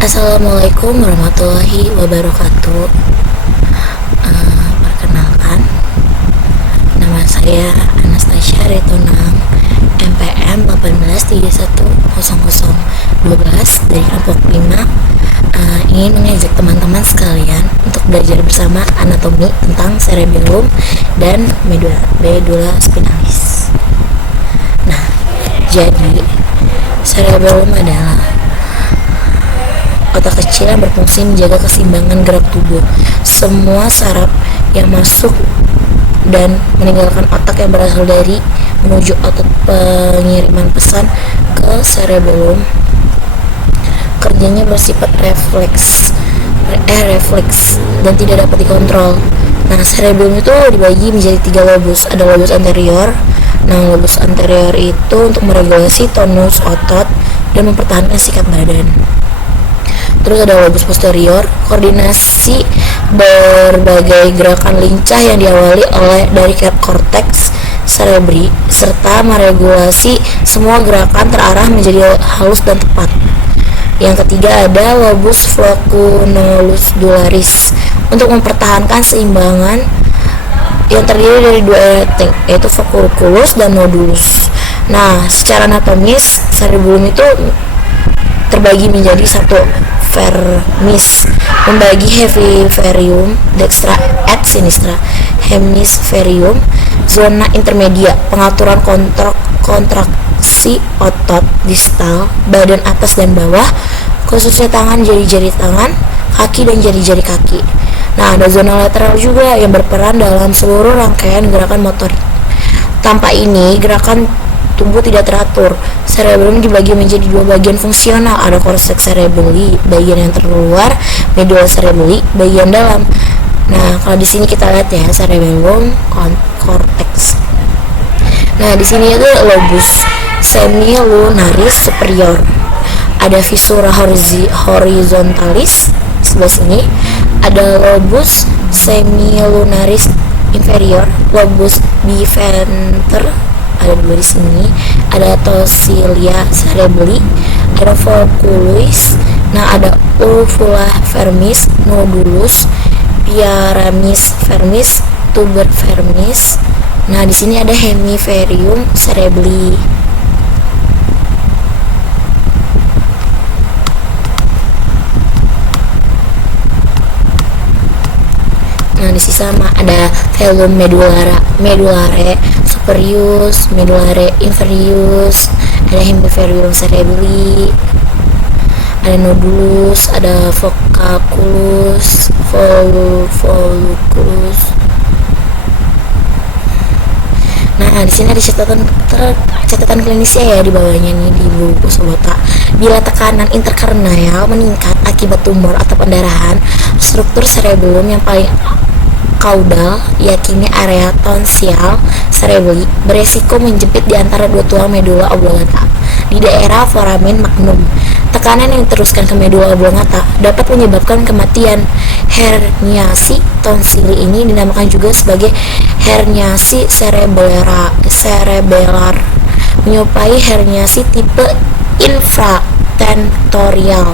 Assalamualaikum warahmatullahi wabarakatuh. Perkenalkan, nama saya Anastasia Retonang, MPM 18310012 dari kelompok 5. Ingin mengajak teman-teman sekalian untuk belajar bersama anatomi tentang cerebellum dan medula spinalis. Nah, jadi cerebellum adalah otak kecil yang berfungsi menjaga keseimbangan gerak tubuh. Semua saraf yang masuk dan meninggalkan otak yang berasal dari menuju otot pengiriman pesan ke cerebellum kerjanya bersifat refleks dan tidak dapat dikontrol. Nah, cerebellum itu dibagi menjadi 3 lobus. Ada lobus anterior. Nah, lobus anterior itu untuk meregulasi tonus otot dan mempertahankan sikap badan. Terus ada lobus posterior, koordinasi berbagai gerakan lincah yang diawali dari korteks cerebri serta meregulasi semua gerakan terarah menjadi halus dan tepat. Yang ketiga ada lobus flocculosedularis untuk mempertahankan seimbangan yang terdiri dari 2 elemen, yaitu flocculus dan nodulus. Nah, secara anatomis cerebellum itu terbagi menjadi 1 vermis, membagi hemisferium dextra et sinistra, hemisferium zona intermedia, pengaturan kontraksi otot distal badan atas dan bawah, khususnya tangan, jari-jari tangan, kaki dan jari-jari kaki. Nah, ada zona lateral juga yang berperan dalam seluruh rangkaian gerakan motorik. Tanpa ini, gerakan tubuh tidak teratur. Cerebellum dibagi menjadi 2 bagian fungsional, ada cortex cerebelli bagian yang terluar, medulla cerebelli bagian dalam. Nah, kalau di sini kita lihat ya, cerebellum, cortex. Nah, di sini itu lobus semilunaris superior, ada viscera horizontalis sebelah sini, ada lobus semilunaris inferior, lobus biventer ada 2 di sini, ada tosilia cerebelli, ada flocculus. Nah, ada uvula vermis, nodulus, piramis vermis, tuber vermis. Nah, di sini ada hemisferium cerebelli. Nah, di sini sama ada velum medullare superius, medullare inferius, ada hemisferium cerebelli, ada nodulus, ada flocculus, folliculus. Nah, di sini ada catatan klinisnya ya di bawahnya nih di buku Sobota. Bila tekanan interkranal meningkat akibat tumor atau pendarahan, struktur cerebellum yang paling kaudal, yakni area tonsil cerebelli, beresiko menjepit di antara 2 tulang medulla oblongata di daerah foramen magnum. Tekanan yang diteruskan ke medulla oblongata dapat menyebabkan kematian. Herniasi tonsili ini dinamakan juga sebagai herniasi cerebellar, menyerupai herniasi tipe infratentorial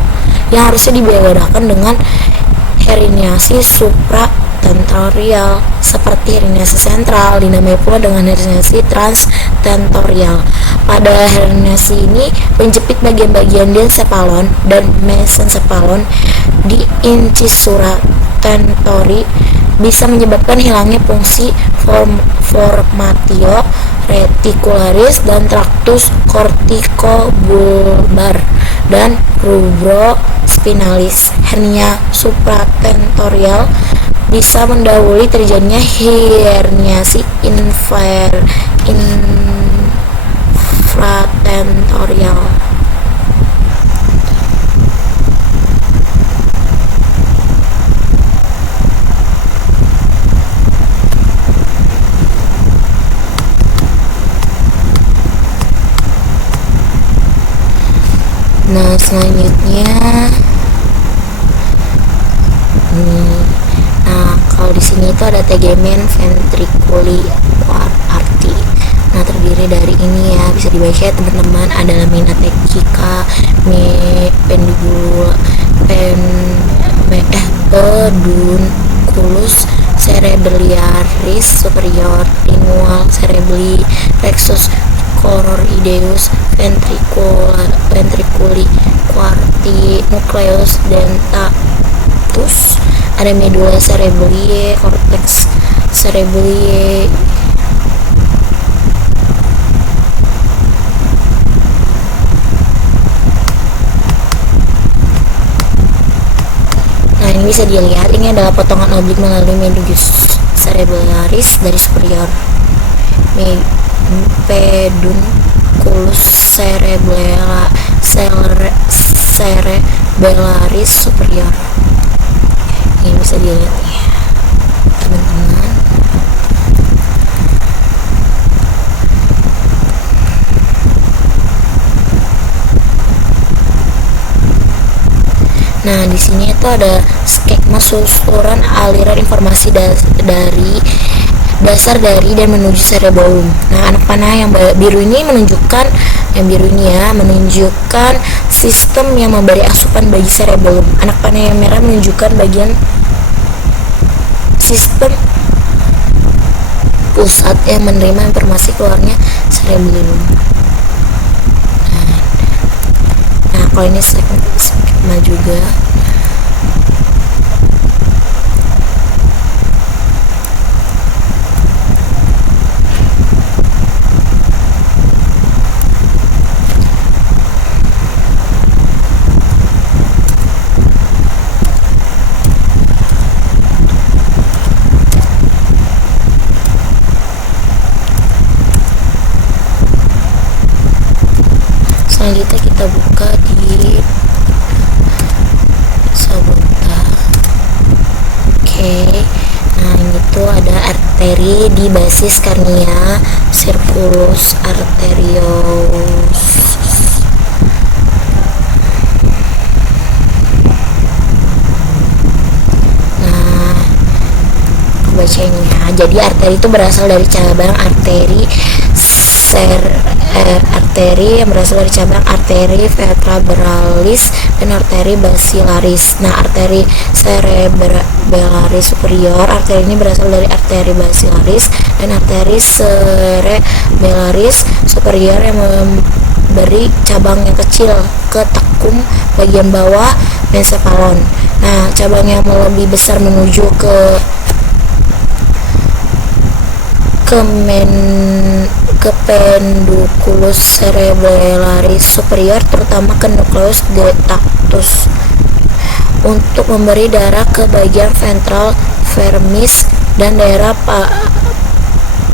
yang harusnya dibedakan dengan herniasi supratentorial. Seperti herniasi sentral, dinamai pula dengan herniasi transtentorial. Pada herniasi ini menjepit bagian-bagian diencephalon dan mesencephalon di incisura tentori, bisa menyebabkan hilangnya fungsi formatio reticularis dan tractus corticobulbar dan rubro spinalis. Hernia supratentorial bisa mendahului terjadinya herniasi infratentorial. Nah, selanjutnya kalau di sini itu ada tegemen ventriculi arti. Nah, terdiri dari ini ya, bisa dibaca ya teman-teman, ada lamina techica, pendibula pen pedunculus cerebralis superior, lingual cerebelli, plexus choroideus, ventriculi, quarti, nucleus dentatus, ada medulla cerebellae, cortex cerebellae. Nah, ini bisa dilihat, ini adalah potongan oblik melalui medullus cerebellaris dari superior, pedunculus cerebellaris superior. Ini bisa dilihat ya, teman-teman. Nah, di sini itu ada skema susuran aliran informasi dari dasar dari dan menuju cerebellum. Nah, anak panah yang biru ini menunjukkan sistem yang memberi asupan bagi cerebellum. Anak panah yang merah menunjukkan bagian sistem pusat yang menerima informasi keluarnya cerebellum. Nah, kalau ini skema juga. Selanjutnya kita buka di Sabota. Oke. Nah, ini tuh ada arteri di basis karnia, circulus arterius. Nah, bacanya. Jadi arteri itu berasal dari cabang arteri yang berasal dari cabang arteri vertebralis dan arteri basilaris. Nah, arteri cerebellaris superior, arteri ini berasal dari arteri basilaris dan arteri cerebellaris superior yang memberi cabang yang kecil ke tekung bagian bawah mesencephalon. Nah, cabang yang lebih besar menuju ke pedunculus cerebellaris superior, terutama ke nucleus dentatus, untuk memberi darah ke bagian ventral vermis dan daerah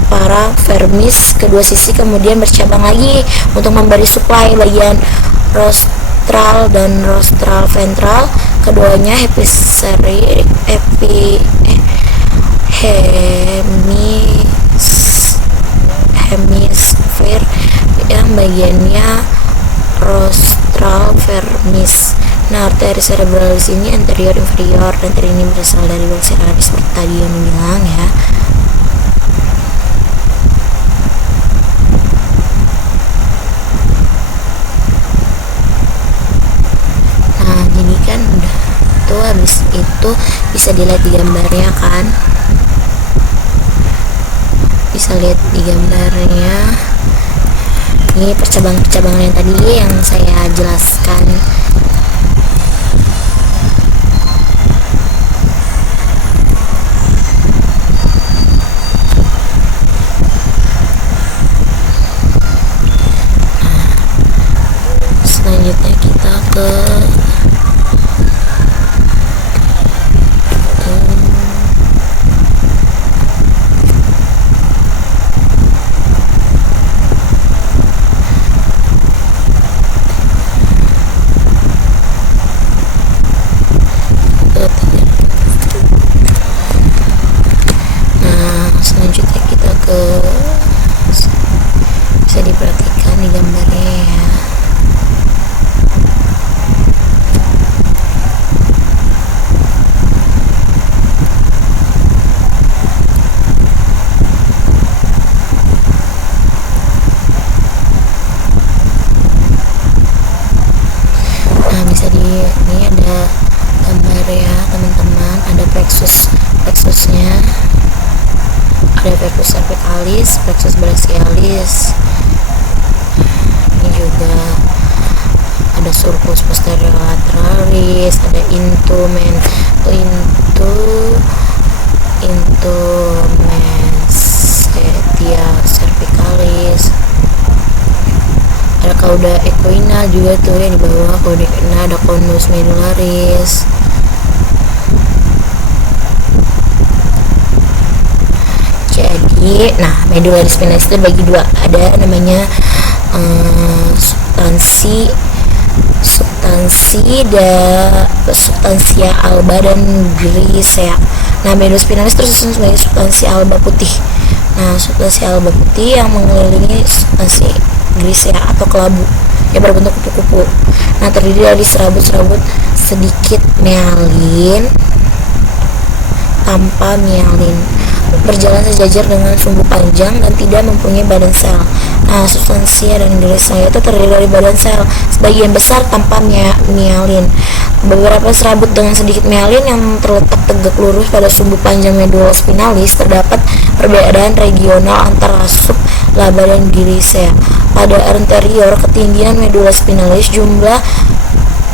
paravermis kedua sisi, kemudian bercabang lagi untuk memberi suplai bagian rostral dan rostral ventral keduanya, hemisfer yang bagiannya rostral vermis. Nah, arteri cerebellaris ini anterior inferior, arteri ini berasal dari basilaris seperti tadi yang bilang ya. Nah, jadi kan udah tuh, habis itu bisa dilihat di gambarnya kan, bisa lihat di gambarnya. Ini percabangan yang tadi yang saya jelaskan. Selanjutnya kita ke bisa diperhatikan di gambarnya ya. ini ada gambar ya teman-teman, ada plexusnya, ada plexus cervicalis, plexus brachialis, ini juga ada sulcus posterior lateralis, ada mesenterial cervicalis, ada cauda equina juga tuh yang di bawah cauda equina, ada conus medularis. Jadi, nah medularis spinalis itu bagi dua, ada namanya substansia alba dan grisea. Nah, medularis spinalis tersusun sebagai substansi alba putih. Nah, substansi alba putih yang mengelilingi substansi grisea atau kelabu yang berbentuk kupu-kupu. Nah, terdiri dari serabut-serabut sedikit myelin tanpa myelin, berjalan sejajar dengan sumbu panjang dan tidak mempunyai badan sel. Nah, substansia dan grisea itu terdiri dari badan sel sebagian besar tanpa myelin. Beberapa serabut dengan sedikit myelin yang terletak tegak lurus pada sumbu panjang medula spinalis. Terdapat perbedaan regional antara sublaba dan grisea. Pada anterior ketinggian medula spinalis, jumlah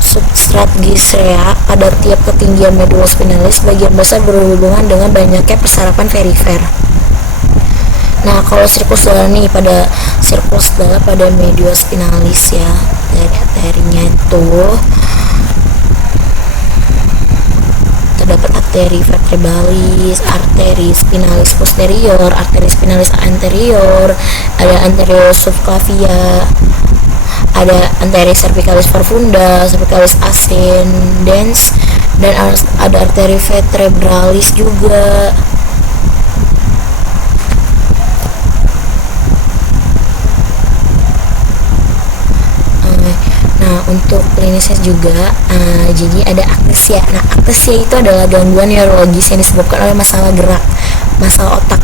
substrat grisea pada tiap ketinggian medula spinalis sebagian besar berhubungan dengan banyaknya perserapan perifer. Nah, kalau sirkus darah nih, pada sirkus darah pada medula spinalis ya, dari arterinya itu terdapat arteri vertebralis, arteri spinalis posterior, arteri spinalis anterior, ada anterior subclavia, ada arteri cervicalis profunda, cervicalis ascendens, dan ada arteri vertebralis juga. Nah, untuk klinisnya juga jadi ada aknesia. Nah, aknesia itu adalah gangguan neurologis yang disebabkan oleh masalah gerak, masalah otak,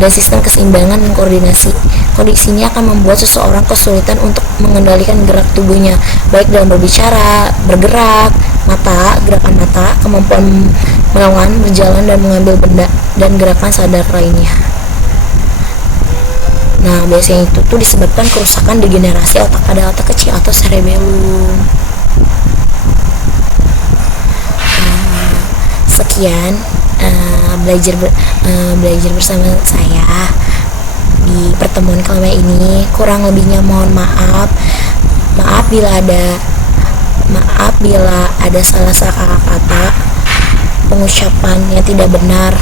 dan sistem keseimbangan dan koordinasi. Kondisinya akan membuat seseorang kesulitan untuk mengendalikan gerak tubuhnya, baik dalam berbicara, bergerak, gerakan mata, kemampuan melawan, berjalan, dan mengambil benda, dan gerakan sadar lainnya. Nah, biasanya itu tuh disebabkan kerusakan degenerasi otak pada otak kecil atau cerebellum. Sekian belajar bersama saya di pertemuan kali ini. Kurang lebihnya mohon maaf. Maaf bila ada salah kata pengucapan yang tidak benar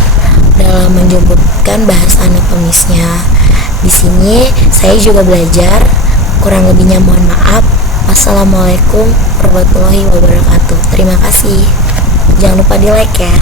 dalam menyebutkan bahasa anatomisnya. Di sini saya juga belajar, kurang lebihnya mohon maaf. Wassalamualaikum warahmatullahi wabarakatuh. Terima kasih. Jangan lupa di like ya.